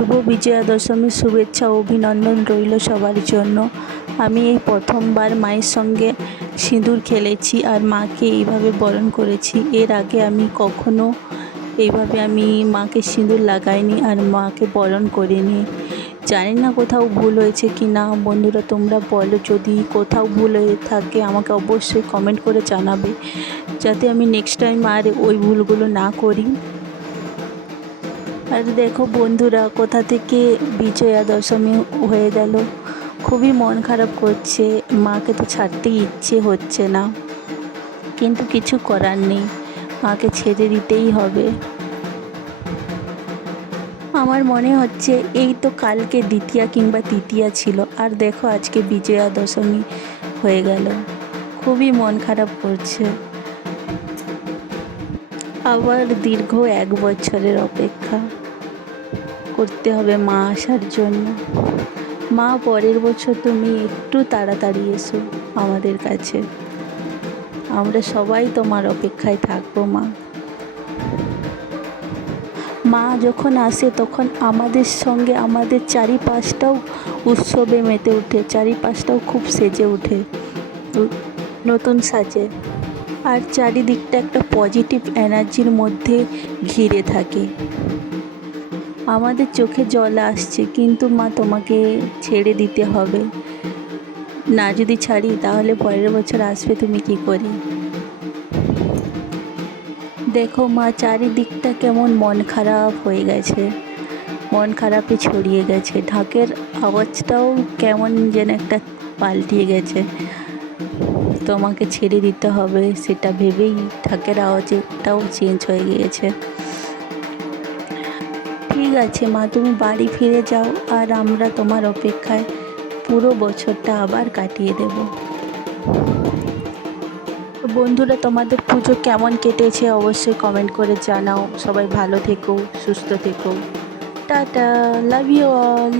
শুভ বিজয়া দশমীর শুভেচ্ছা ও অভিনন্দন রইল সবার জন্য। আমি এই প্রথমবার মায়ের সঙ্গে সিঁদুর খেলেছি আর মাকে এইভাবে বরণ করেছি। এর আগে আমি কখনো এইভাবে মাকে সিঁদুর লাগাইনি আর মাকে বরণ করিনি। জানি না কোথাও ভুল হয়েছে কি না। বন্ধুরা তোমরা বলো, যদি কোথাও ভুল হয়ে থাকে আমাকে অবশ্যই কমেন্ট করে জানাবে, যাতে আমি নেক্সট টাইম আর ওই ভুলগুলো না করি। আর দেখো বন্ধুরা, কোথা থেকে বিজয়া দশমী হয়ে গেল। খুবই মন খারাপ করছে, মাকে তো ছাড়তেই ইচ্ছে হচ্ছে না, কিন্তু কিছু করার নেই, মাকে ছেড়ে দিতেই হবে। আমার মনে হচ্ছে এই তো কালকে দ্বিতীয়া কিংবা তৃতীয়া ছিল, আর দেখো আজকে বিজয়া দশমী হয়ে গেল। খুবই মন খারাপ করছে। আবার দীর্ঘ 1 বছরের অপেক্ষা করতে হবে মা আসার জন্য। মা, পরের বছর তুমি একটু তাড়াতাড়ি এসো আমাদের কাছে, আমরা সবাই তোমার অপেক্ষায় থাকবো মা। মা যখন আসে তখন আমাদের সঙ্গে আমাদের চারিপাশটাও উৎসবে মেতে ওঠে, চারিপাশটাও খুব সেজে ওঠে, নতুন সাজে, আর চারিদিকটা একটা পজিটিভ এনার্জির মধ্যে ঘিরে থাকে। আমাদের চোখে জল আসছে, কিন্তু মা তোমাকে ছেড়ে দিতে হবে না। যদি ছাড়ি তাহলে পরের বছর আসবে তুমি কি করে? দেখো মা, চারিদিকটা কেমন মন খারাপ হয়ে গেছে, মন খারাপে ছড়িয়ে গেছে। ঢাকের আওয়াজটাও কেমন যেন একটা পাল্টিয়ে গেছে। তোমাকে ছেড়ে দিতে হবে সেটা ভেবেই ঢাকের আওয়াজটাও চেঞ্জ হয়ে গিয়েছে। ঠিক আছে মা, তুমি বাড়ি ফিরে যাও, আর আমরা তোমার অপেক্ষায় পুরো বছরটা আবার কাটিয়ে দেব। বন্ধুরা, তোমাদের পুজো কেমন কেটেছে অবশ্যই কমেন্ট করে জানাও। সবাই ভালো থেকো, সুস্থ থেকো। Tata, love you all.